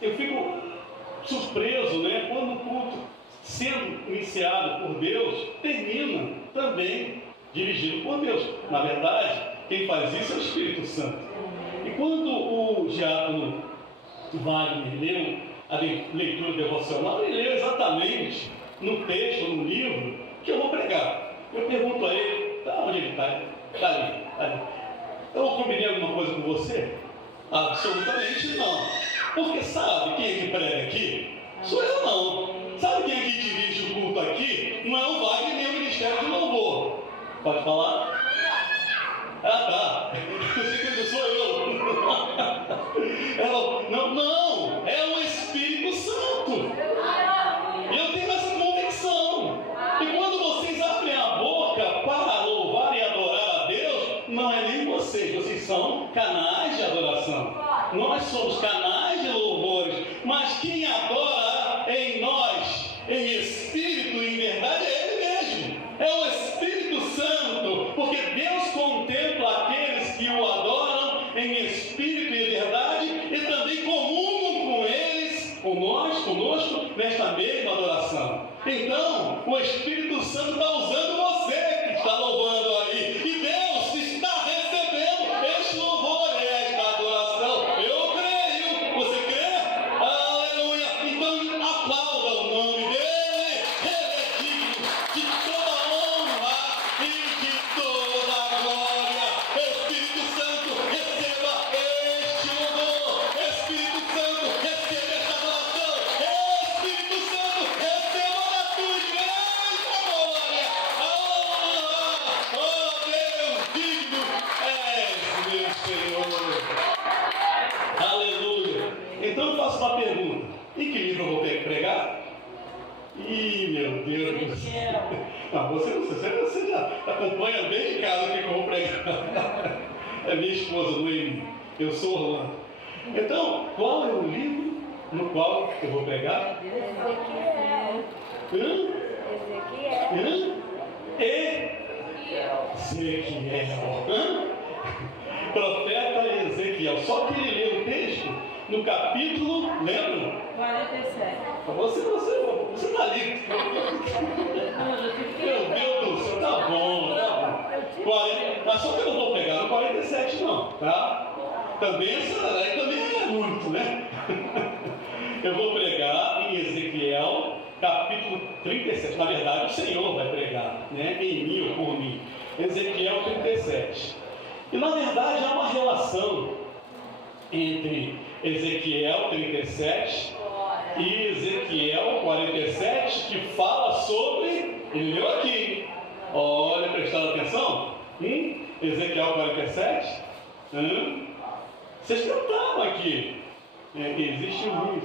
Eu fico surpreso, né, quando o culto, sendo iniciado por Deus, termina também dirigido por Deus. Na verdade, quem faz isso é o Espírito Santo. E quando o diácono Wagner leu a leitura devocional, ele leu exatamente no texto, no livro, que eu vou pregar. Eu pergunto a ele, onde ele está? Está ali. Eu combinei alguma coisa com você? Absolutamente não. Porque sabe quem é que prega aqui? Sou eu não. Sabe quem é que dirige o culto aqui? Não é o Wagner nem o Ministério de Louvor. Pode falar? Tá. Você que sou eu. Não, é o Espírito Santo. E eu tenho essa convicção. E quando vocês abrem a boca para louvar e adorar a Deus, não é nem vocês são canais de adoração. Nós somos canais de louvores, mas quem adora em nós, em espírito e em verdade, é Ele mesmo. É o Espírito Santo, porque Deus contempla aqueles que o adoram em espírito e verdade e também comungam com eles, conosco, nesta mesma adoração. Então, o Espírito Santo está usando você que está louvando aí, e Deus está recebendo este louvor, esta adoração. Eu creio, você crê? Aleluia! Então, aplauda o nome dele. Ele é digno de toda honra e de toda glória. Espírito Santo, receba este louvor. Espírito Santo, receba esta adoração. Espírito Santo, receba da tua igreja, glória. Oh Deus, digno és, meu Senhor. Aleluia. Então eu faço uma pergunta: em que livro eu vou pregar? Ih, meu Deus do céu. Não, você já acompanha bem de casa o que eu vou pregar. É minha esposa, Noemi. Eu sou Orlando. Então, qual é o livro no qual eu vou pregar? Ezequiel. Profeta Ezequiel. Só que ele lê o texto no capítulo, lembra? 47. Você está ali. Meu Deus do céu, tá bom. 40, mas só que eu não vou pegar no 47 não, tá? Também é muito, né? Eu vou pregar em Ezequiel, capítulo 37. Na verdade, o Senhor vai pregar, né? Em mim ou por mim. Ezequiel 37. E na verdade há uma relação entre Ezequiel 37 e Ezequiel 47 que fala sobre, ele leu aqui, olha, prestaram atenção? Ezequiel 47, vocês cantaram aqui, que existe um rio,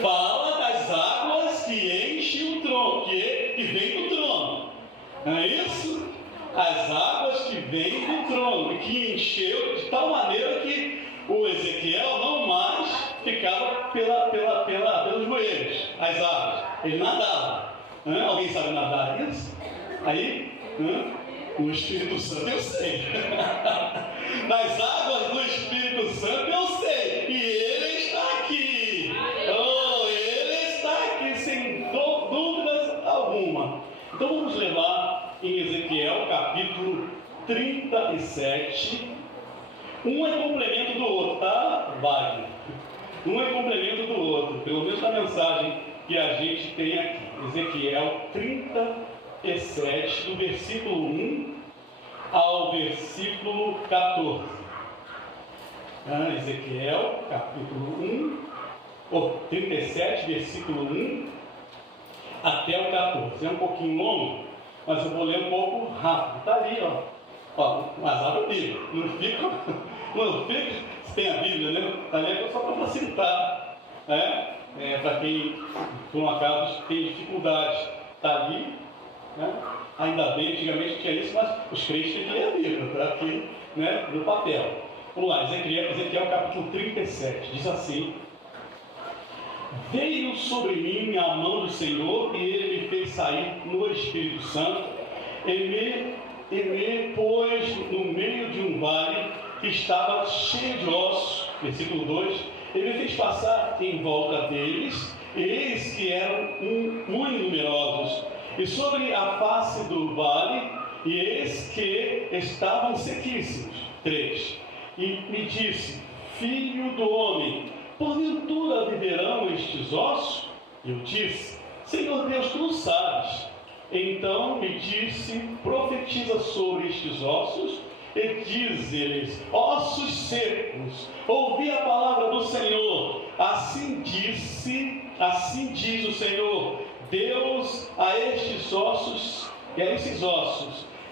fala das águas que enchem o trono, que vem do trono, não é isso? As águas que vêm do trono, e que encheu de tal maneira que o Ezequiel não mais ficava pelos joelhos, as águas, ele nadava. Alguém sabe nadar isso? Aí, o Espírito Santo eu sei. Nas águas do Espírito Santo eu sei, e ele está aqui. Ele está aqui sem dúvidas alguma. Então vamos levar em Ezequiel capítulo 37. Um é complemento do outro, tá, Wagner? Um é complemento do outro, pelo menos na mensagem que a gente tem aqui. Ezequiel 37, do versículo 1 ao versículo 14. Ezequiel capítulo 37, versículo 1 até o 14. É um pouquinho longo, mas eu vou ler um pouco rápido. Está ali, mas abre a Bíblia. Não fica, se tem a Bíblia, né? Está ali só para facilitar, para quem, por um acaso, tem dificuldade. Está ali, né? Ainda bem, antigamente tinha isso, mas os crentes têm que ler a Bíblia, está aqui, né, no papel. Vamos lá, Ezequiel capítulo 37, diz assim: veio sobre mim a mão do Senhor, e Ele me fez sair no Espírito Santo, e me pôs no meio de um vale, que estava cheio de ossos, versículo 2, ele fez passar em volta deles, e eis que eram muito numerosos, e sobre a face do vale, e eis que estavam sequíssimos. 3. E me disse: filho do homem, porventura viverão estes ossos? Eu disse: Senhor Deus, tu o sabes. Então me disse: profetiza sobre estes ossos, e diz-lhes: ossos secos, ouvi a palavra do Senhor. Assim diz o Senhor Deus a estes ossos,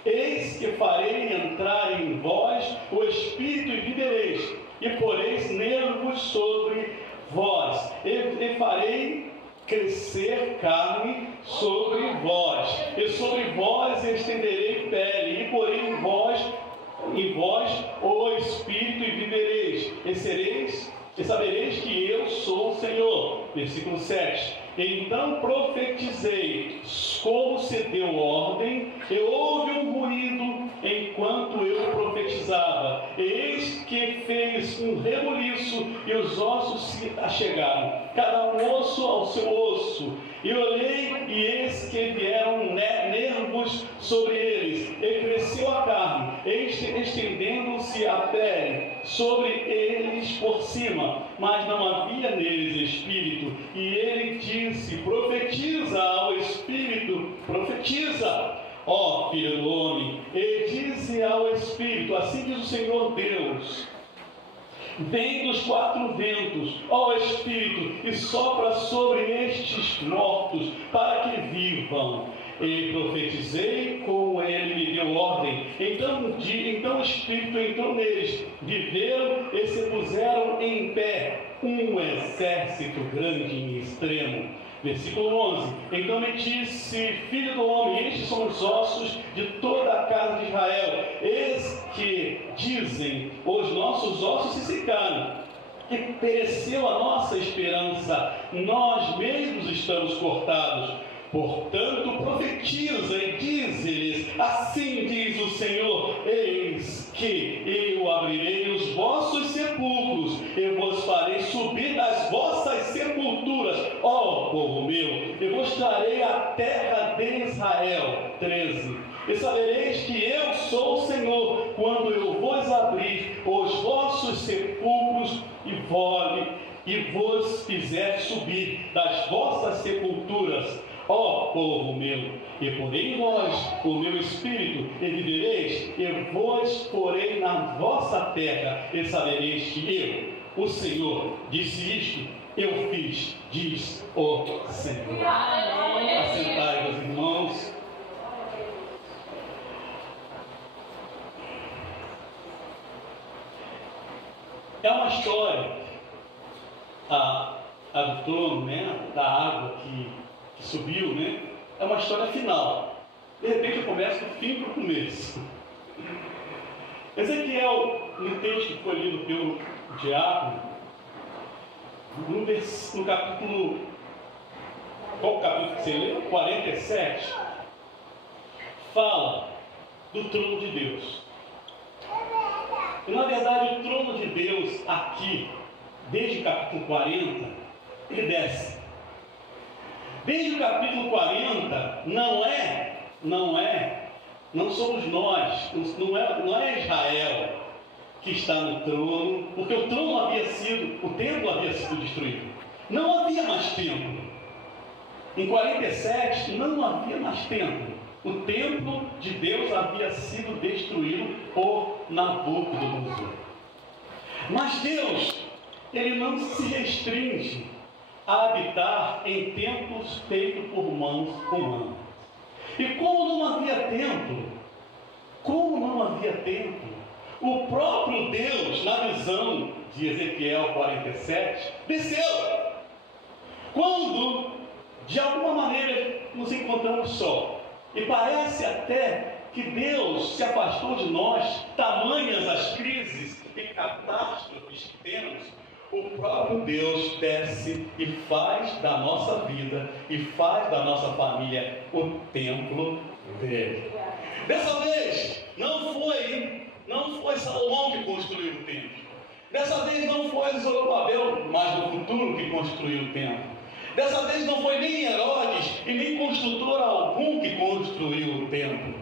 eis que farei entrar em vós o Espírito e vivereis, e poreis nervos sobre vós, e farei crescer carne sobre vós, e sobre vós estenderei pele, e porei em vós o Espírito e vivereis, e sabereis que eu sou o Senhor. Versículo 7. Então profetizei, como se deu ordem, e houve um ruído enquanto eu profetizava. Eis que fez um rebuliço, e os ossos se achegaram, cada um osso ao seu osso. E olhei, e eis que vieram nervos sobre eles, e cresceu a carne, estendendo-se a pele sobre eles por cima, mas não havia neles espírito. E ele disse: profetiza ao Espírito, profetiza, ó filho do homem, e dize ao Espírito: assim diz o Senhor Deus, vem dos quatro ventos, ó Espírito, e sopra sobre estes mortos, para que vivam. E profetizei como ele me deu ordem. Então o Espírito entrou neles, viveram e se puseram em pé, um exército grande e extremo. Versículo 11. Então me disse: filho do homem, estes são os ossos de toda a casa de Israel. Eis que dizem: os nossos ossos se secaram, e pereceu a nossa esperança, nós mesmos estamos cortados. Portanto, profetiza e diz-lhes: assim diz o Senhor, eis que eu abrirei os vossos sepulcros, e vos farei subir das vossas sepulturas, ó povo meu, e vos trarei a terra de Israel. 13. E sabereis que eu sou o Senhor, quando eu vos abrir os vossos sepulcros e vos fizer subir das vossas sepulturas, ó povo meu, e porei em vós o meu Espírito, e vivereis, e vos porei na vossa terra, e sabereis que eu, o Senhor, disse isto, eu fiz, diz o Senhor. Assentai-vos, irmãos. É uma história, a do trono, né, da água que subiu, né? É uma história final. De repente eu começo do fim para o começo. Ezequiel, no texto que foi lido pelo diácono, no capítulo, qual capítulo que você leu? 47, fala do trono de Deus. E na verdade o trono de Deus aqui, desde o capítulo 40, ele desce. Desde o capítulo 40, não somos nós, não é Israel que está no trono, porque o templo havia sido destruído. Não havia mais templo. Em 47 não havia mais templo. O templo de Deus havia sido destruído por Nabucodonosor. Mas Deus, ele não se restringe a habitar em templos feitos por mãos humanas. E como não havia templo, o próprio Deus, na visão de Ezequiel 47, desceu. Quando, de alguma maneira, nos encontramos só, e parece até que Deus se afastou de nós, tamanhas as crises e catástrofes que temos, o próprio Deus desce e faz da nossa vida e faz da nossa família o templo dele. Dessa vez, não foi não foi Salomão que construiu o templo. Dessa vez não foi Zorobabel, mas no futuro, que construiu o templo. Dessa vez não foi nem Herodes e nem construtor algum que construiu o templo.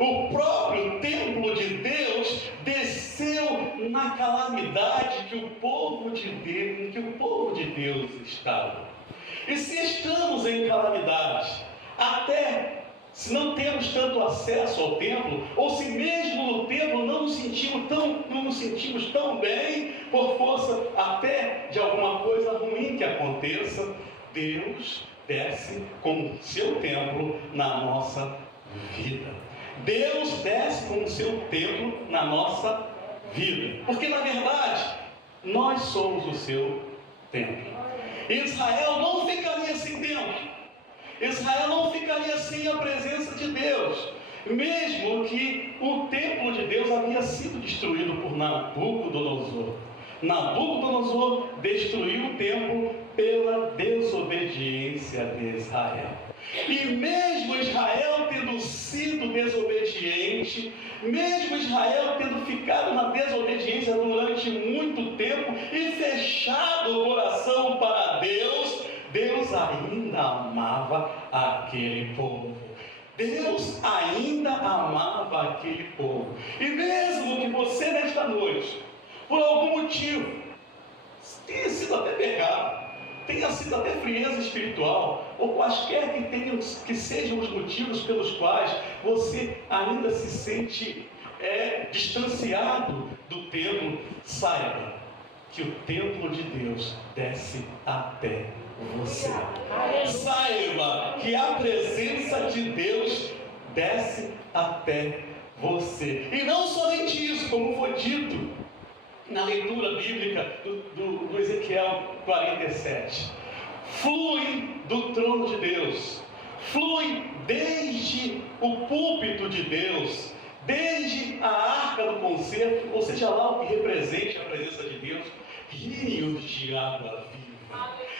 O próprio templo de Deus desceu na calamidade que o povo de Deus estava. E se estamos em calamidade, até se não temos tanto acesso ao templo, ou se mesmo no templo não nos sentimos tão bem, por força até de alguma coisa ruim que aconteça, Deus desce com o seu templo na nossa vida. Deus desce com o seu templo na nossa vida. Porque na verdade, nós somos o seu templo. Israel não ficaria sem templo. Israel não ficaria sem a presença de Deus, mesmo que o templo de Deus havia sido destruído por Nabucodonosor. Nabucodonosor destruiu o templo pela desobediência de Israel. E mesmo Israel tendo sido desobediente, mesmo Israel tendo ficado na desobediência durante muito tempo e fechado o coração para Deus, Deus ainda amava aquele povo. Deus ainda amava aquele povo. E mesmo que você nesta noite, por algum motivo, tenha sido até pecado, tenha sido até frieza espiritual, ou quaisquer que sejam os motivos pelos quais você ainda se sente distanciado do templo, saiba que o templo de Deus desce até você. Saiba que a presença de Deus desce até você. E não somente isso, como foi dito na leitura bíblica do Ezequiel 47. Flui do trono de Deus, flui desde o púlpito de Deus, desde a arca do concerto, ou seja lá o que represente a presença de Deus, rios de água viva.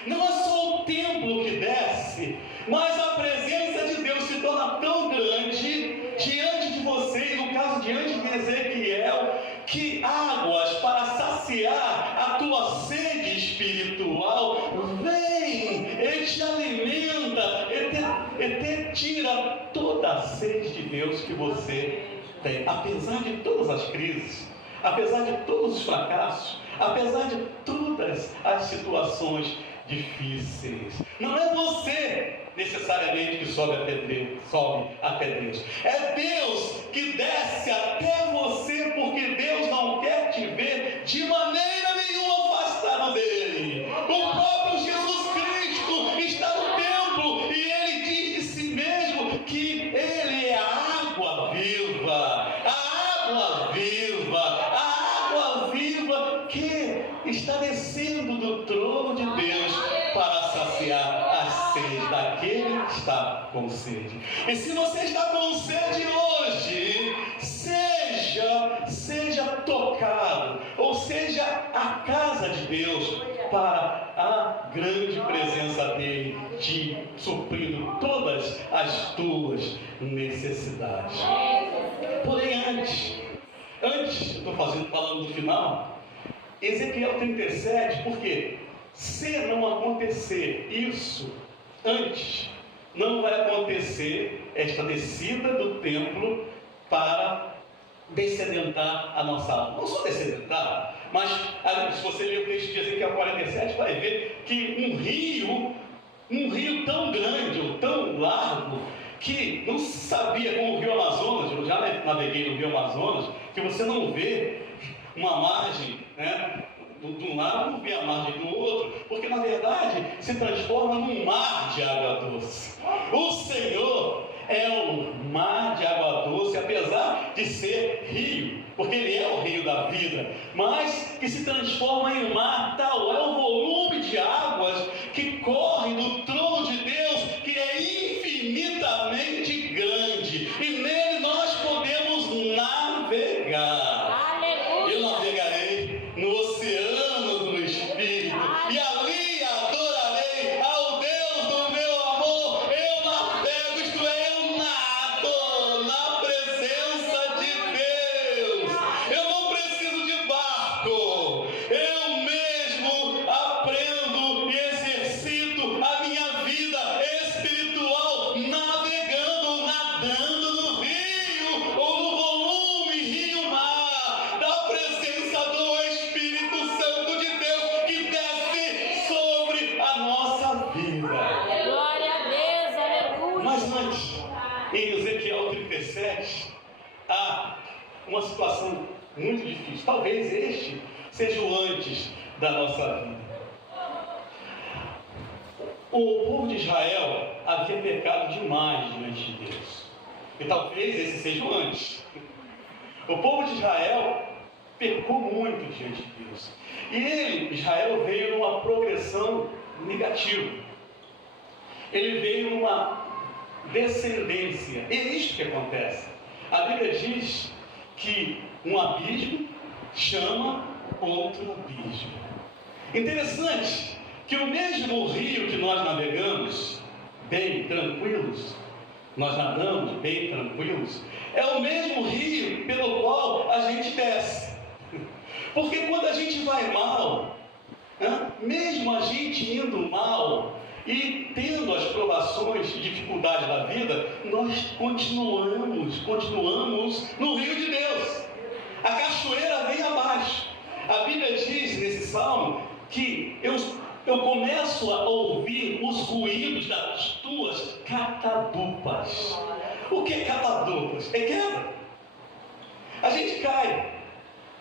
Não é só o templo que desce, mas a presença de Deus se torna tão grande diante de você, e no caso diante de Ezequiel, que águas para saciar a tua sede espiritual vem e te alimenta, e te tira toda a sede de Deus que você tem. Apesar de todas as crises, apesar de todos os fracassos, apesar de todas as situações difíceis, não é você necessariamente que sobe até Deus. É Deus que desce até você, porque Deus não quer te ver de maneira nenhuma afastado dele. O próprio Jesus Cristo está no templo e ele diz de si mesmo que ele é a água viva, que está descendo do trono de Deus para saciar a sede daquele que está com sede. E se você está com sede hoje, seja tocado, ou seja a casa de Deus, para a grande presença dele, te suprindo todas as tuas necessidades. Porém, antes, estou falando do final, Ezequiel 37, porque se não acontecer isso antes, não vai acontecer esta descida do templo para descedentar a nossa alma. Não só descedentar, mas se você ler o texto de Ezequiel 47, vai ver que um rio tão grande ou tão largo, que não se sabia, como o rio Amazonas, eu já naveguei no rio Amazonas, que você não vê uma margem, né, de um lado, não vê a margem do outro, porque na verdade se transforma num mar de água doce. O Senhor é um mar de água doce, apesar de ser rio, porque ele é o rio da vida, mas que se transforma em mar. Tal é o volume de águas que corre do trono de Deus, que é infinitamente grande, e nele nós podemos navegar. Eu navegarei no oceano do Espírito, e ali adorarei ao Deus do meu amor. Eu navego, isto é, eu nado na presença de Deus. uma situação muito difícil. Talvez este seja o antes da nossa vida. O povo de Israel havia pecado demais diante de Deus. E talvez esse seja o antes. O povo de Israel pecou muito diante de Deus. E Israel, veio numa progressão negativa. Ele veio numa descendência. E é isso que acontece. A Bíblia diz que um abismo chama outro abismo. Interessante que o mesmo rio que nós navegamos bem tranquilos, nós nadamos bem tranquilos, é o mesmo rio pelo qual a gente desce. Porque quando a gente vai mal, mesmo a gente indo mal e tendo as provações e dificuldades da vida, nós continuamos no rio de Deus. A cachoeira vem abaixo. A Bíblia diz nesse salmo que eu começo a ouvir os ruídos das tuas catadupas. O que é catadupas? É queda. A gente cai.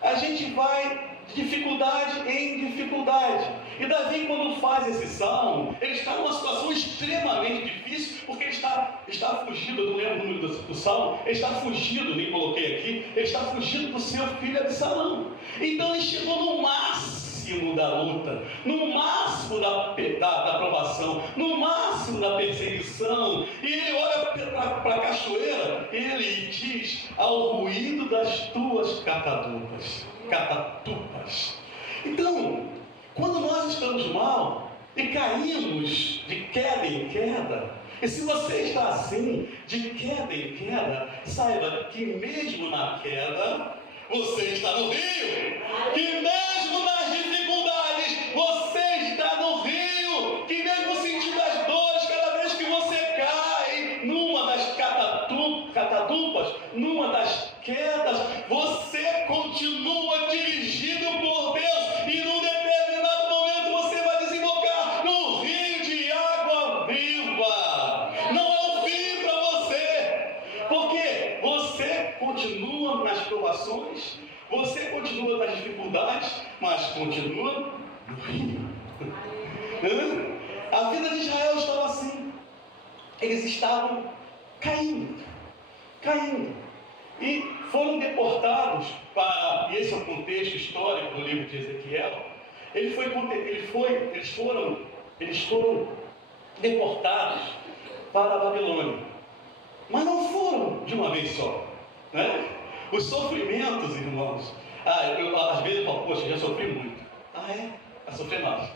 A gente vai de dificuldade em dificuldade. E Davi, quando faz esse salmo, ele está numa situação extremamente difícil, porque ele está fugido, eu não lembro o número do salmo, ele está fugido, nem coloquei aqui, ele está fugido do seu filho Absalão. Então ele chegou no máximo da luta, no máximo da provação, no máximo da perseguição, e ele olha para a cachoeira e ele diz: ao ruído das tuas catatupas. Então, quando nós estamos mal e caímos de queda em queda, e se você está assim, de queda em queda, saiba que mesmo na queda, você está no rio, que mesmo nas dificuldades, você está no rio, que mesmo sentindo as dores, cada vez que você cai numa das catadupas, numa das quedas, você continua dirigido por Deus, e num determinado momento você vai desembocar no rio de água viva. Não é o fim para você, porque você continua nas provações, você continua nas dificuldades, mas continua no rio. A vida de Israel estava assim. Eles estavam caindo. E foram deportados para, e esse é o contexto histórico do livro de Ezequiel, eles foram deportados para a Babilônia. Mas não foram de uma vez só, né? Os sofrimentos, irmãos, às vezes eu falo: poxa, já sofri muito. Ah, é? Vai sofrer mais.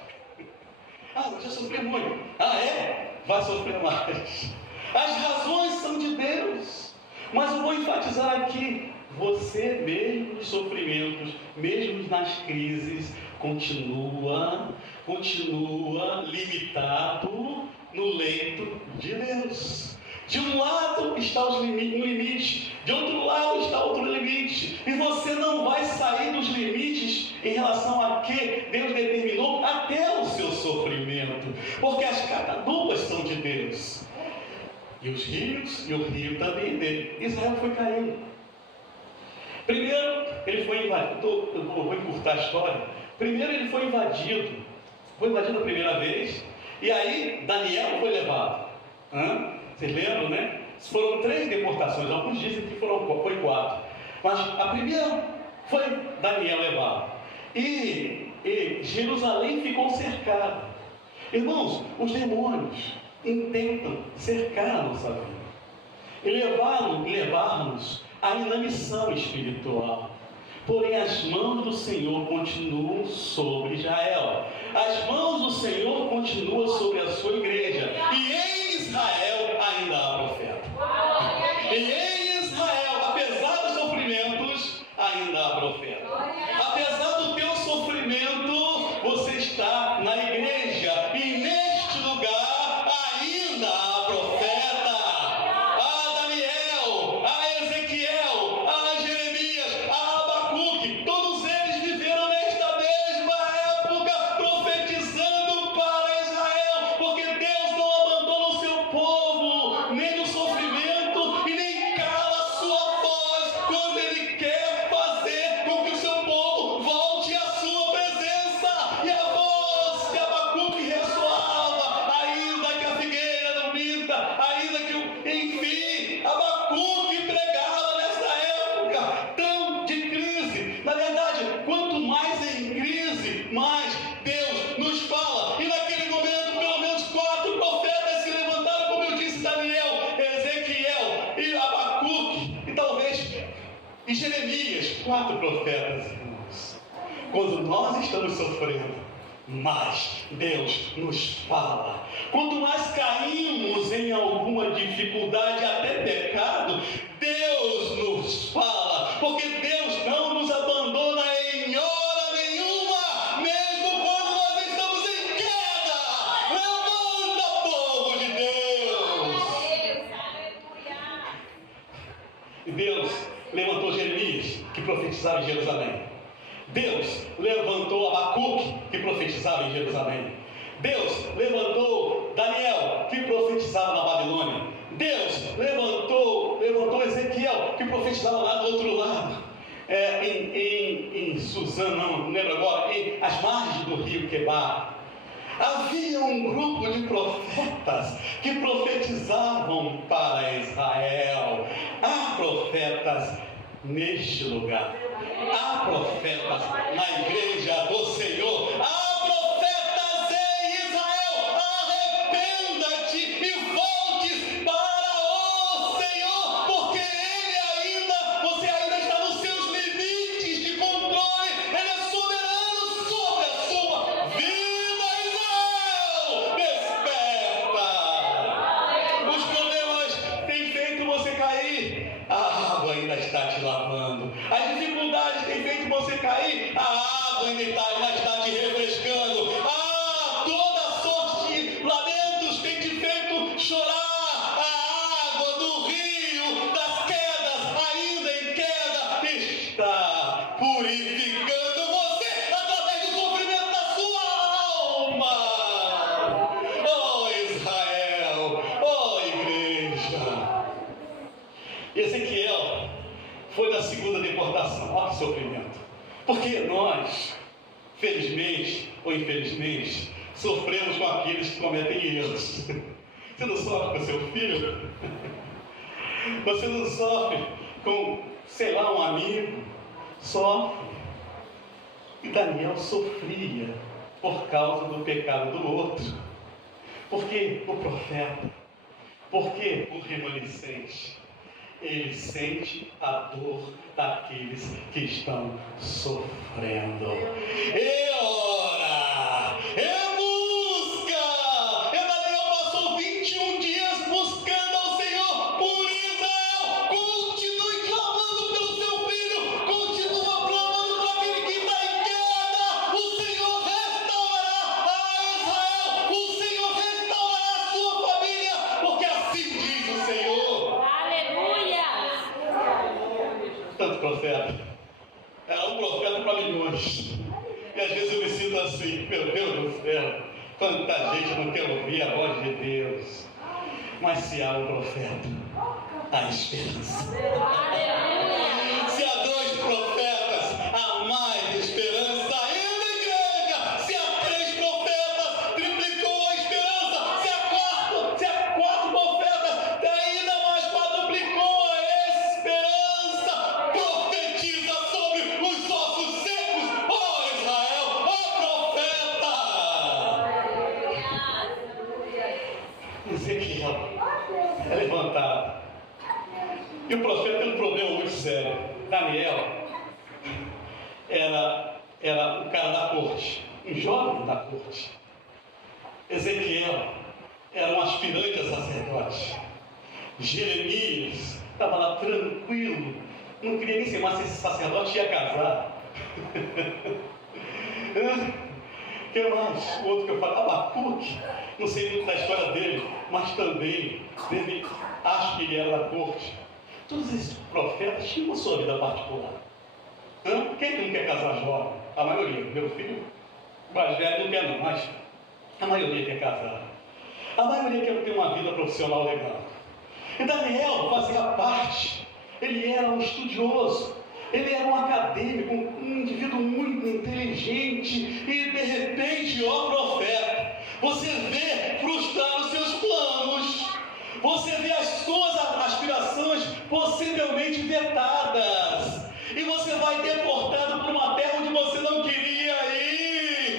Ah, já sofri muito. Ah, é? Vai sofrer mais. As razões são de Deus. Mas eu vou enfatizar aqui: você, mesmo nos sofrimentos, mesmo nas crises, continua limitado no leito de Deus. De um lado está um limite, de outro lado está outro limite. E você não vai sair dos limites em relação a que Deus determinou até o seu sofrimento. Porque as catadupas são de Deus. E os rios, e o rio também dele. Israel foi caindo. Primeiro, ele foi invadido. Eu vou encurtar a história. Primeiro, ele foi invadido. Foi invadido a primeira vez. E aí, Daniel foi levado. Vocês lembram, né? Foram 3 deportações. Alguns dizem que foi 4. Mas a primeira foi Daniel levado. E Jerusalém ficou cercada. Irmãos, os demônios intentam cercar a nossa vida e levar-nos à inanição espiritual. Porém, as mãos do Senhor continuam sobre Israel. As mãos do Senhor continuam sobre a sua igreja. E em Israel ainda há profeta. E em Israel, apesar dos sofrimentos, ainda há profeta. Apesar do teu sofrimento, você está na igreja. E neste lugar ainda há profeta. Há Daniel, há Ezequiel, há Jeremias, há Abacuque. Todos eles viveram nesta mesma época, profetizando para Israel. Porque Deus não abandona o seu povo, nem no mas Deus nos fala. E naquele momento, pelo menos 4 profetas se levantaram, como eu disse, Daniel, Ezequiel e Abacuque, e talvez e Jeremias, 4 profetas, irmãos. Quando nós estamos sofrendo, mais Deus nos fala. Quanto mais caímos em alguma dificuldade, até pecado, Deus nos fala, porque Deus não nos abandona em hora nenhuma, mesmo quando nós estamos em queda. Levanta, povo de Deus! E Deus levantou Jeremias, que profetizava em Jerusalém. Deus levantou Abacuque, que profetizava em Jerusalém. Deus levantou Daniel, que profetizava na Babilônia. Deus levantou Ezequiel, que profetizava lá do outro lado, em Suzã, não lembro agora, às margens do rio Quebar. Havia um grupo de profetas que profetizavam para Israel. Há profetas neste lugar, há profetas na igreja do Senhor, há profetas em Israel. Arrependa-te e volte para o Senhor, porque você ainda está nos seus limites de controle. Ele é soberano sobre a sua vida. Israel, desperta! Os problemas têm feito você cair, a água ainda está te lavando. As dificuldades têm feito você cair, a água ainda está te refrescando. Toda sorte de lamentos tem te feito chorar. A água do rio das quedas, ainda em queda, está purificando você através do sofrimento da sua alma. Oh Israel, oh igreja. Ezequiel foi na segunda deportação. Olha que sofrimento. Porque nós, felizmente ou infelizmente, sofremos com aqueles que cometem erros. Você não sofre com seu filho? Você não sofre com, sei lá, um amigo? Sofre. E Daniel sofria por causa do pecado do outro. Porque o profeta, porque o remanescente, ele sente a dor daqueles que estão sofrendo. E ora, e busca. E Daniel passou 21 dias buscando ao Senhor por Israel. Continue clamando pelo seu filho. Continua clamando para aquele que está em queda. O Senhor restaurará a Israel. O Senhor restaurará a sua família. Porque assim diz o Senhor. Tanto profeta, era um profeta para milhões, e às vezes eu me sinto assim, meu Deus do céu, quanta gente não quer ouvir a voz de Deus. Mas se há um profeta, há esperança. Se há 2 profetas, há mais esperança ainda, igreja. Se há 3 profetas, triplicou a esperança. Se há 4 profetas, ainda mais quadruplicou a esperança. Profetiza sobre os ossos secos, ó Israel, ó profeta. Ezequiel é levantado. E o profeta tem um problema muito sério. Daniel era um cara da corte, um jovem da corte. Ezequiel era um aspirante a sacerdote. Jeremias estava lá tranquilo, não queria nem ser mais esse sacerdote, ia casar. Que mais? O outro que eu falo, Abacuque, não sei muito da história dele, mas também acho que ele era da corte. Todos esses profetas tinham a sua vida particular. Quem não quer casar jovem? A maioria. Meu filho mais velho não quer não, mas a maioria quer casar. A maioria quer ter uma vida profissional legal. E Daniel fazia parte. Ele era um estudioso. Ele era um acadêmico, um indivíduo muito inteligente. E de repente, ó profeta, você vê frustrar os seus planos. Você vê as suas aspirações possivelmente vetadas. E você vai deportado para uma terra onde você não queria ir.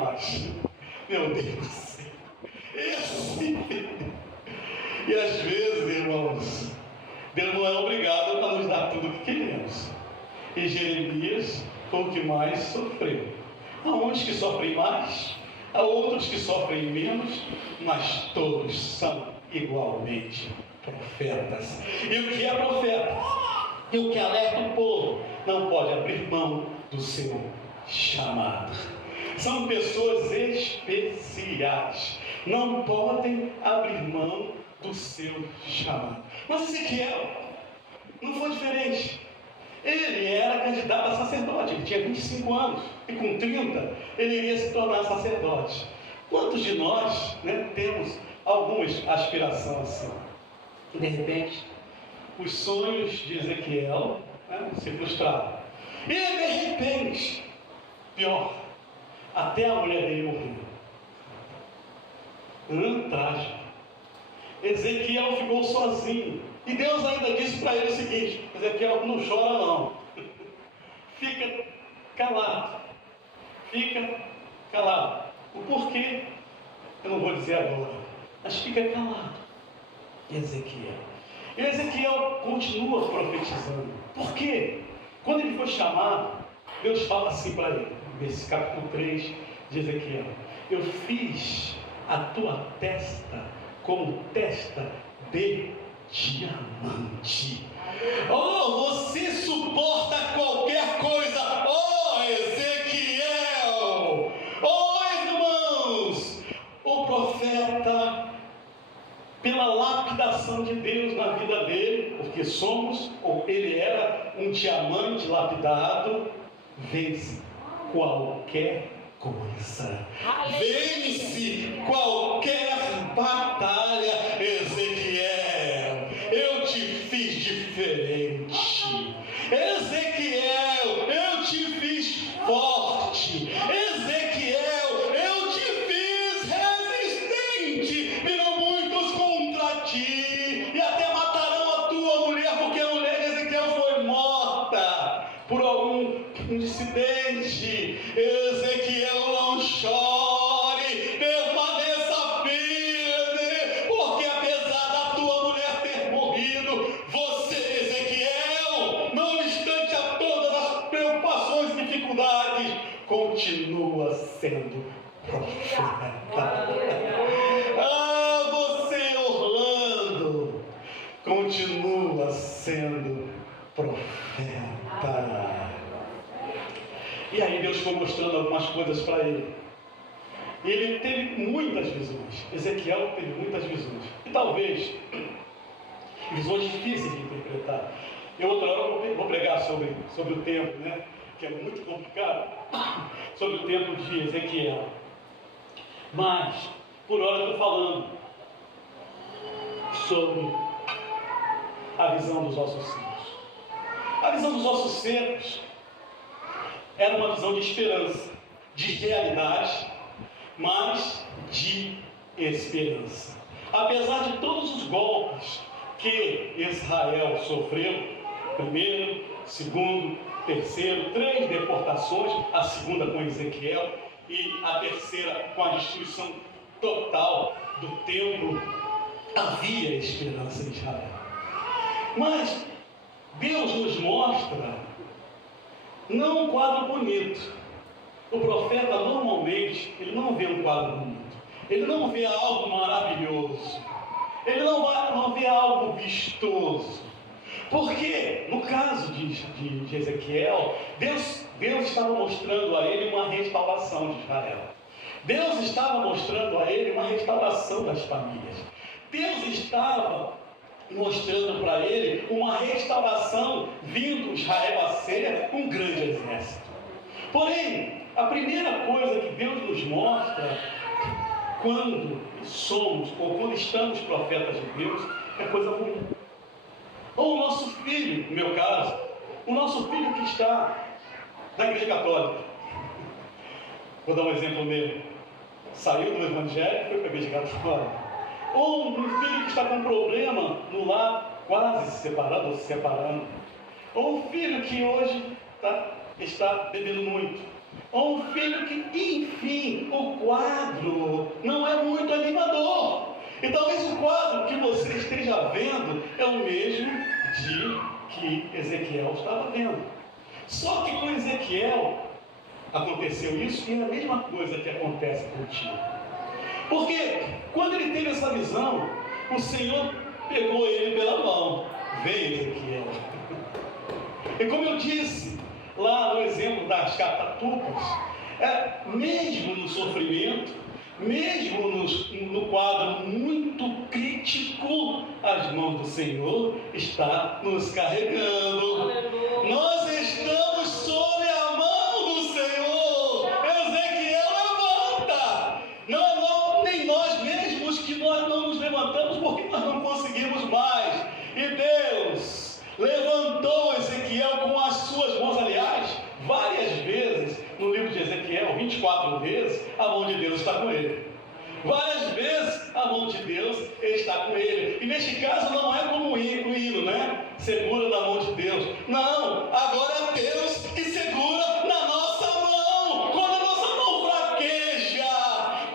mais. Meu Deus do céu. Esse. E às vezes, irmãos, Deus não é obrigado a nos dar tudo o que queremos. E Jeremias foi o que mais sofreu. Há uns que sofrem mais, há outros que sofrem menos, mas todos são igualmente profetas. E o que é profeta? E o que alerta o povo? Não pode abrir mão do seu chamado. São pessoas especiais. Não podem abrir mão do seu chamado. Mas Ezequiel não foi diferente. Ele era candidato a sacerdote. Ele tinha 25 anos. E com 30 ele iria se tornar sacerdote. Quantos de nós, temos algumas aspirações assim? E de repente, os sonhos de Ezequiel se frustraram. E de repente, pior, até a mulher dele morreu. Trágico. Ezequiel ficou sozinho. E Deus ainda disse para ele o seguinte: Ezequiel, não chora não. Fica calado. Fica calado. O porquê, eu não vou dizer agora. Mas fica calado. Ezequiel. E Ezequiel continua profetizando. Por quê? Quando ele foi chamado, Deus fala assim para ele, nesse capítulo 3 de Ezequiel: eu fiz a tua testa como testa de diamante. Oh, você suporta qualquer coisa. Oh, Ezequiel. Oh, irmãos, o profeta, pela lapidação de Deus na vida dele, porque ele era um diamante lapidado, vence qualquer coisa. Vence qualquer batalha. Ezequiel, eu te fiz diferente. Ezequiel, eu te fiz forte. Ezequiel, eu te fiz resistente. Virão muitos contra ti e até matarão a tua mulher, porque a mulher de Ezequiel foi morta por algum incidente. Ezequiel, não chore, permaneça firme, porque apesar da tua mulher ter morrido, você, Ezequiel, não obstante a todas as preocupações e dificuldades, continua sendo profeta. Ah, você, Orlando, continua sendo profeta. E aí Deus foi mostrando algumas coisas para ele. E ele teve muitas visões. Ezequiel teve muitas visões. E talvez visões difíceis de interpretar. Eu outra hora vou pregar sobre o tempo, que é muito complicado, sobre o tempo de Ezequiel. Mas, por hora eu estou falando sobre a visão dos ossos secos. A visão dos ossos secos era uma visão de esperança, de realidade, mas de esperança. Apesar de todos os golpes que Israel sofreu, primeiro, segundo, terceiro, 3 deportações, a segunda com Ezequiel e a terceira com a destruição total do templo, havia esperança em Israel. Mas Deus nos mostra não um quadro bonito. O profeta normalmente, ele não vê um quadro bonito. Ele não vê algo maravilhoso. Ele não vê algo vistoso. Porque, no caso de Ezequiel, Deus estava mostrando a ele uma restauração de Israel. Deus estava mostrando a ele uma restauração das famílias. Deus estava mostrando para ele uma restauração, vindo Israel a ser um grande exército. Porém, a primeira coisa que Deus nos mostra quando somos ou quando estamos profetas de Deus é coisa ruim. Ou o nosso filho, no meu caso, o nosso filho que está na igreja católica. Vou dar um exemplo meu. Saiu do evangelho e foi para a igreja católica. Ou um filho que está com problema no lar, quase se separando ou se separando. Ou um filho que hoje está bebendo muito. Um filho que, enfim, o quadro não é muito animador. E talvez o quadro que você esteja vendo é o mesmo que Ezequiel estava vendo. Só que com Ezequiel aconteceu isso e é a mesma coisa que acontece contigo. Porque quando ele teve essa visão, o Senhor pegou ele pela mão. Vem, Ezequiel. E como eu disse lá no exemplo das catapultas, mesmo no sofrimento, mesmo no quadro muito crítico, as mãos do Senhor estão nos carregando. Nós estamos sob a mão do Senhor. Ezequiel, levanta! Não, nem nós mesmos que nós não nos levantamos porque nós não conseguimos mais. E Deus levantou Ezequiel com as suas mãos. Aliás, várias vezes no livro de Ezequiel, 24 vezes, a mão de Deus está com ele. Várias vezes a mão de Deus está com ele. E neste caso não é como o hino, né? Segura na mão de Deus. Não, agora é Deus que segura na nossa mão. Quando a nossa mão fraqueja,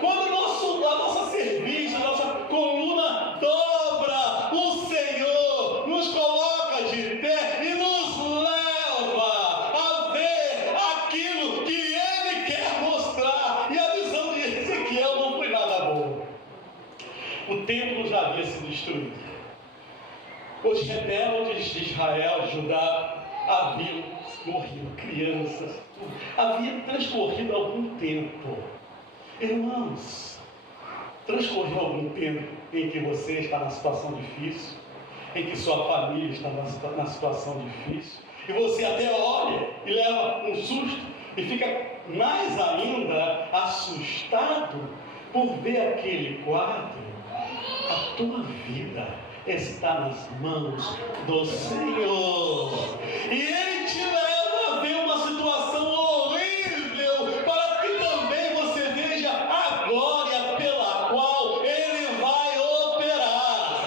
quando a nossa cerviz, a nossa coluna dobra, o Senhor nos coloca de pé e nos leva a ver aquilo que Ele quer mostrar. E a visão de Ezequiel não foi nada boa. O templo já havia sido destruído. Os rebeldes de Israel, de Judá, haviam morrido, crianças, havia transcorrido algum tempo. Irmãos, transcorreu algum tempo em que você está na situação difícil, em que sua família está na situação difícil, e você até olha e leva um susto e fica mais ainda assustado por ver aquele quadro. A tua vida está nas mãos do Senhor, e Ele te leva a ver uma situação horrível, para que também você veja a glória pela qual Ele vai operar.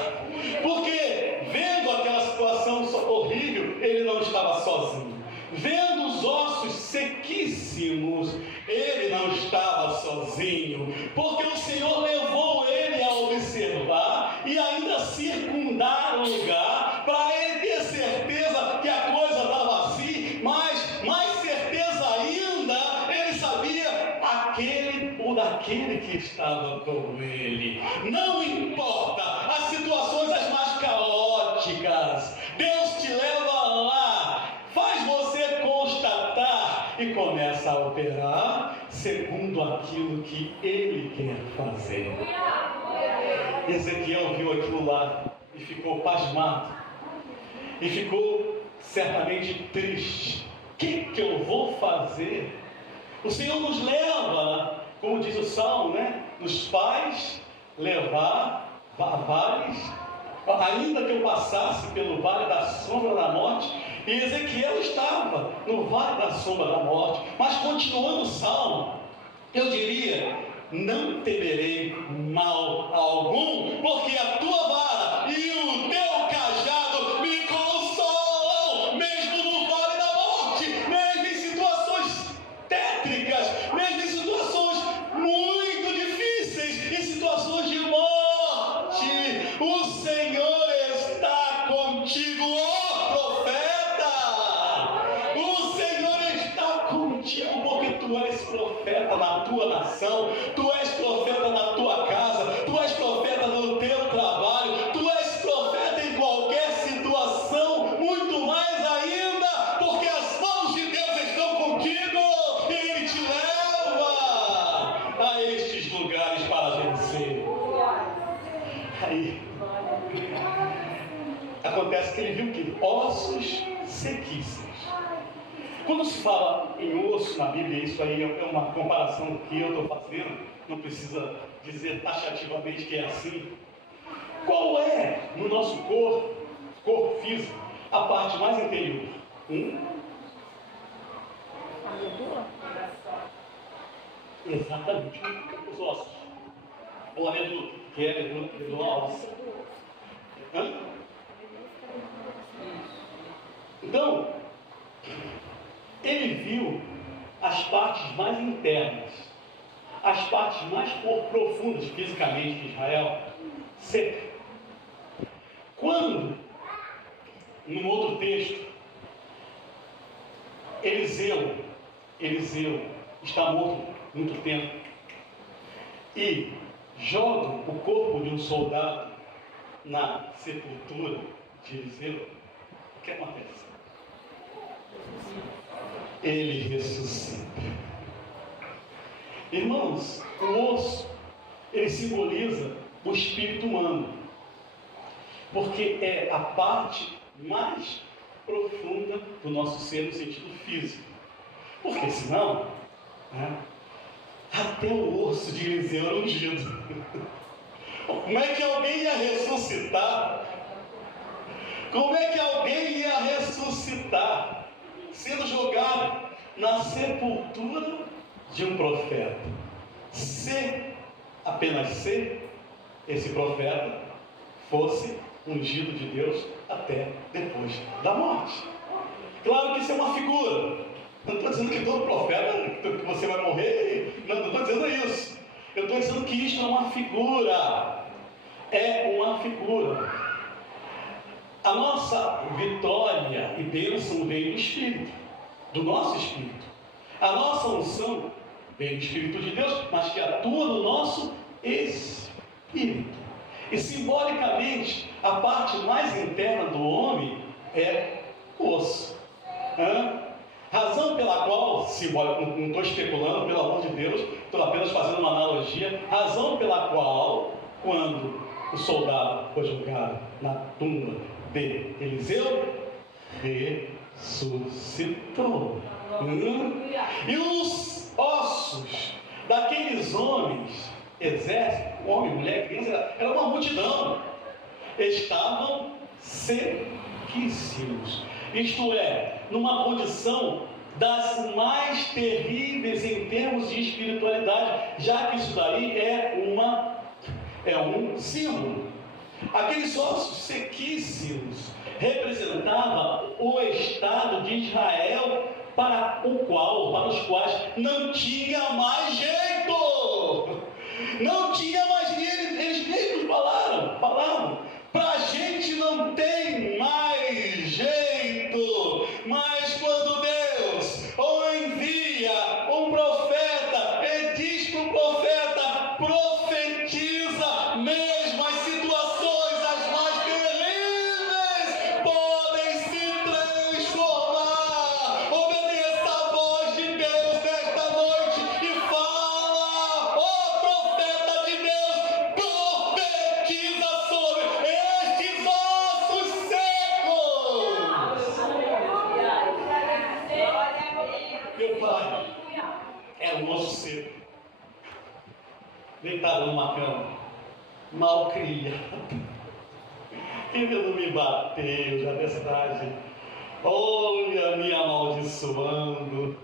Porque vendo aquela situação horrível, ele não estava sozinho. Vendo os ossos sequíssimos, ele não estava sozinho, porque o Senhor levou ele a observar e ainda circundar o lugar, para ele ter certeza que a coisa estava assim, mas mais certeza ainda, ele sabia daquele que estava com ele. Não importa as situações as mais caóticas, Deus te leva lá, faz você constatar e começa a operar segundo aquilo que Ele quer fazer. Ezequiel viu aquilo lá e ficou pasmado, e ficou certamente triste. O que eu vou fazer? O Senhor nos leva, como diz o Salmo, né? Nos faz levar vales, ainda que eu passasse pelo vale da sombra da morte. E Ezequiel estava no vale da sombra da morte, mas continuando o Salmo, eu diria: não temerei mal algum, porque a tua vara e o teu cajado me consolam, mesmo no vale da morte, mesmo em situações tétricas, mesmo em situações muito difíceis, em situações de morte. O Senhor está contigo, ó profeta. O Senhor está contigo, porque tu és profeta na tua nação, tu és profeta na tua casa, tu és profeta no teu trabalho, tu és profeta em qualquer situação, muito mais ainda, porque as mãos de Deus estão contigo e Ele te leva a estes lugares para vencer. Aí acontece que ele viu que ossos sequíssimos. Quando se fala em osso na Bíblia, isso aí é uma comparação que eu estou fazendo, não precisa dizer taxativamente que é assim. Qual é no nosso corpo físico, a parte mais interior? Exatamente, os ossos. Ou a medula, que é a medula óssea. Então, ele viu as partes mais internas, as partes mais profundas fisicamente de Israel, seca. Quando, num outro texto, Eliseu está morto há muito tempo e joga o corpo de um soldado na sepultura de Eliseu, o que acontece? Ele ressuscita. Irmãos, o osso, ele simboliza o espírito humano, porque é a parte mais profunda do nosso ser no sentido físico. Porque senão, até o osso de Eliseu era ungido. Como é que alguém ia ressuscitar? Como é que alguém ia ressuscitar sendo jogado na sepultura de um profeta? Apenas se esse profeta fosse ungido de Deus até depois da morte. Claro que isso é uma figura. Não estou dizendo que todo profeta, que você vai morrer. Não estou dizendo isso. Eu estou dizendo que isto é uma figura. É uma figura. A nossa vitória e bênção vem do Espírito, do nosso Espírito. A nossa unção vem do Espírito de Deus, mas que atua no nosso Espírito. E simbolicamente, a parte mais interna do homem é o osso. Razão pela qual, não estou especulando, pelo amor de Deus, estou apenas fazendo uma analogia, razão pela qual, quando o soldado foi jogado na tumba de Eliseu, ressuscitou. E os ossos daqueles homens, exército, homem, mulher, criança, era uma multidão, estavam sequíssimos. Isto é, numa condição das mais terríveis em termos de espiritualidade, já que isso daí é um símbolo. Aqueles ossos sequíssimos representavam o estado de Israel para os quais não tinha mais jeito. Não tinha mais jeito. Eles mesmos falaram, para a gente não tem mais jeito. Mas quando Deus envia um profeta, ele diz para o profeta, profetiza mesmo as situações as mais terríveis podem se transformar. Obedeça a voz de Deus nesta noite e fala, profeta de Deus, profetiza sobre estes ossos secos. Meu pai era um osso seco, deitado numa cama, mal criado, querendo me bater, já dessa idade, olha, me amaldiçoando,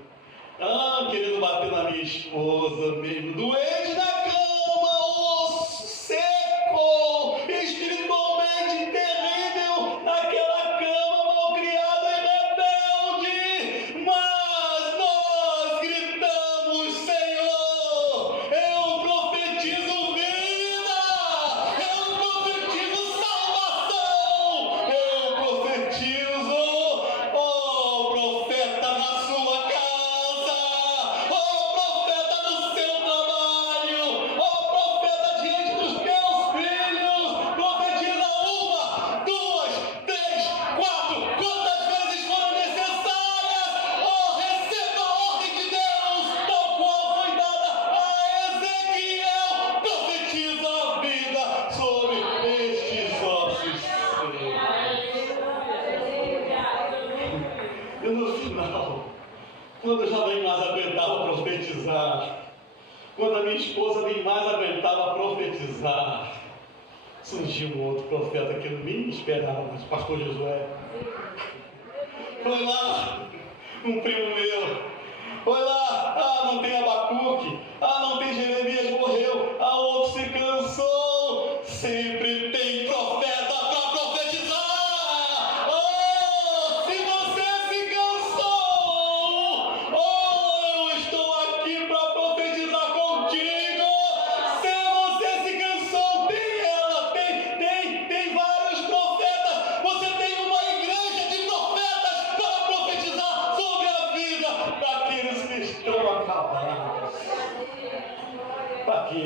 querendo bater na minha esposa mesmo, doente na cama, osso seco, espiritualmente terrível, naquela cama, mal criado e rebelde, mas nós gritamos, Senhor, eu profetizo vida, eu profetizo salvação, eu profetizo, profeta na sua casa, profeta no seu trabalho, profeta diante dos teus filhos, profetiza 1, 2, 3, 4, quantas vezes forem necessárias, receba a ordem de Deus, tal qual foi dada a Ezequiel, profetiza a vida sobre estes ossos secos. E no final, quando eu já nem mais aguentava profetizar, quando a minha esposa nem mais aguentava profetizar, surgiu um outro profeta que eu nem esperava, mas pastor Josué. Foi lá, um primo meu. Foi lá, não tem Abacuque, não tem Jeremias, morreu, outro se cansou. Sempre tem profeta para profetizar. Se você se cansou, eu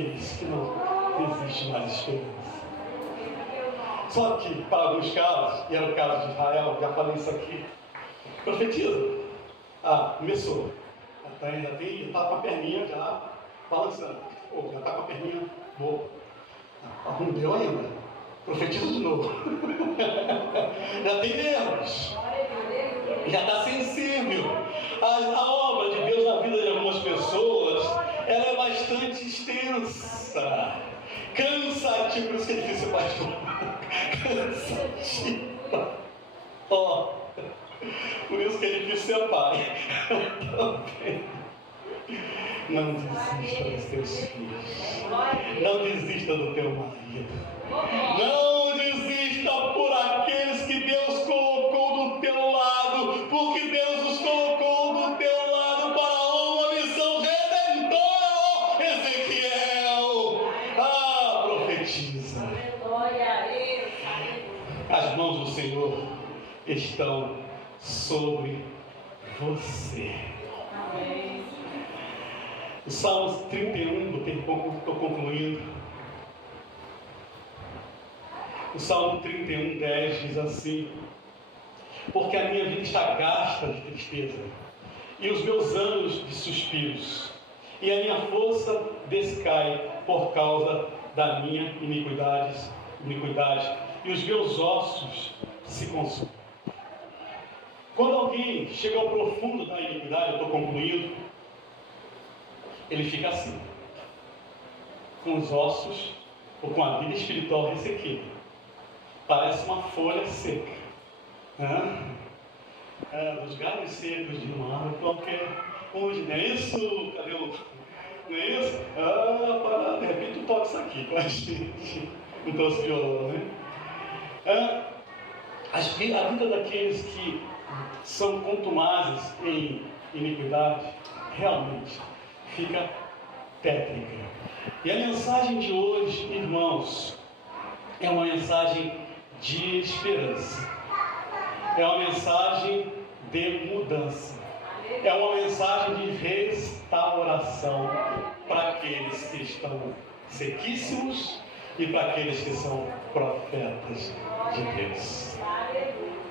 aqueles que não existe mais esperança. Só que, para alguns casos, e era o caso de Israel, já falei isso aqui, profetiza. Começou. Já está com a perninha já balançando. Já está com a perninha boa. Não deu ainda. Profetiza de novo. Já tem nervos. Já está sensível. A obra de Deus na vida de algumas pessoas, ela é bastante extensa. Cansativa. Por isso que é difícil ser pastor. Cansativa. Por isso que é difícil ser pai. Não desista dos teus filhos. Não desista do teu marido. Não desista por aqueles que Deus colocou do teu lado, porque Deus os colocou do teu lado para uma missão redentora, ó Ezequiel. Profetiza. As mãos do Senhor estão sobre você. O Salmo 31, estou concluindo. O Salmo 31, 10 diz assim: porque a minha vida está gasta de tristeza, e os meus anos de suspiros, e a minha força descai por causa da minha iniquidade, e os meus ossos se consumem. Quando alguém chega ao profundo da iniquidade, eu estou concluindo, ele fica assim, com os ossos, ou com a vida espiritual ressequida. Parece uma folha seca. Dos galhos secos de uma árvore qualquer. Hoje, não é isso? Cadê o... Não é isso? De repente tu toca isso aqui com a gente. Não trouxe violão, né? A vida daqueles que são contumazes em iniquidade realmente fica tétrica. E a mensagem de hoje, irmãos, é uma mensagem de esperança, é uma mensagem de mudança, é uma mensagem de restauração para aqueles que estão sequíssimos e para aqueles que são profetas de Deus.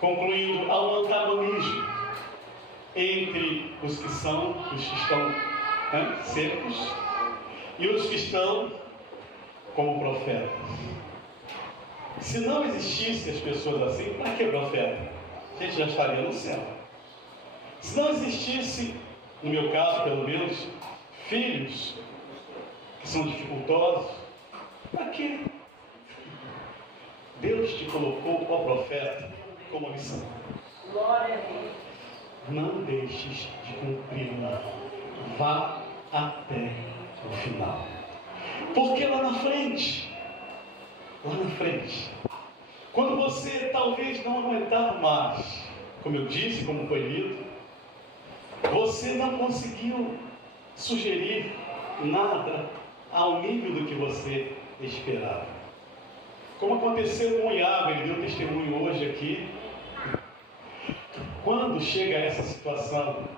Concluindo, há um antagonismo entre os que estão secos e os que estão como profetas. Se não existissem as pessoas assim, para que profeta? A gente já estaria no céu. Se não existisse, no meu caso pelo menos, filhos que são dificultosos, para quê? Deus te colocou, ó profeta, como missão. Glória a Deus. Não deixes de cumpri-la. Vá até o final. Porque lá na frente, quando você talvez não aguentar mais, como eu disse, como foi lido, você não conseguiu sugerir nada ao nível do que você esperava. Como aconteceu com o Iago, ele deu testemunho hoje aqui. Quando chega a essa situação,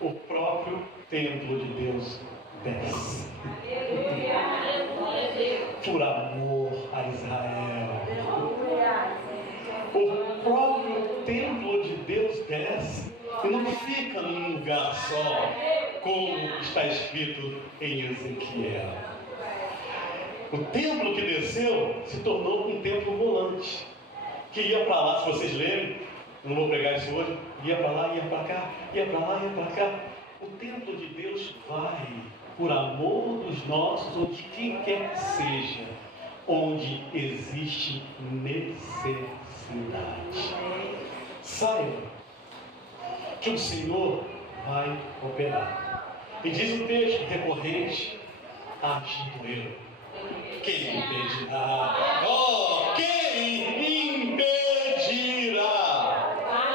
o próprio templo de Deus desce. Por amor a Israel. O próprio templo de Deus desce e não fica num lugar só, como está escrito em Ezequiel. O templo que desceu se tornou um templo volante, que ia para lá. Se vocês lerem, eu não vou pregar isso hoje, ia para lá, ia para cá, ia para lá, ia para cá. O templo de Deus vai, por amor dos nossos, ou de quem quer que seja, onde existe necessidade. Saiba que o Senhor vai operar. E diz o texto recorrente: agindo eu, quem impedirá? Quem impedirá?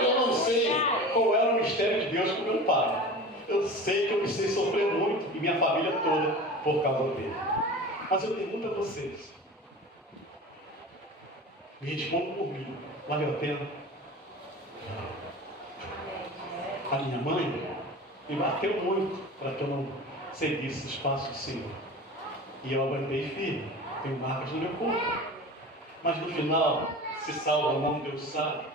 Eu não sei qual era o mistério de Deus com meu pai. Eu sei que eu precisei sofrer muito, e minha família toda, por causa dele. Mas eu pergunto a vocês, me respondam por mim, valeu a pena? A minha mãe me bateu muito para que eu não seguisse os passos do Senhor. E eu aguentei firme, tenho marcas no meu corpo. Mas no final, se salva ou não, Deus sabe.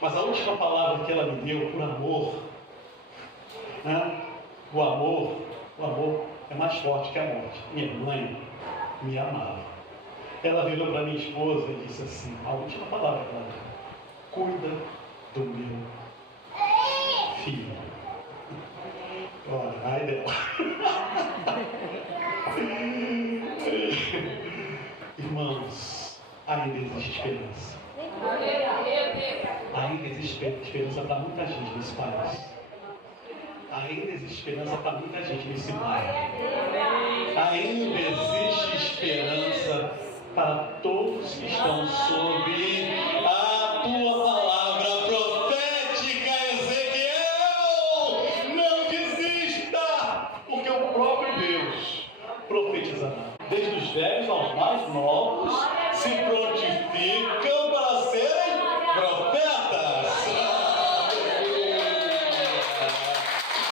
Mas a última palavra que ela me deu, por amor, né? O amor é mais forte que a morte. Minha mãe me amava. Ela virou para minha esposa e disse assim, a última palavra que ela deu: cuida do meu filho. Olha, ai dela. Irmãos, ainda existe esperança. Ainda existe esperança para muita gente nesse país. Ainda existe esperança para muita gente nesse bairro. Ainda existe esperança para todos que estão sob a tua palavra profética, Ezequiel. Não desista, porque o próprio Deus profetizará. Desde os velhos aos mais novos se prontificam para ser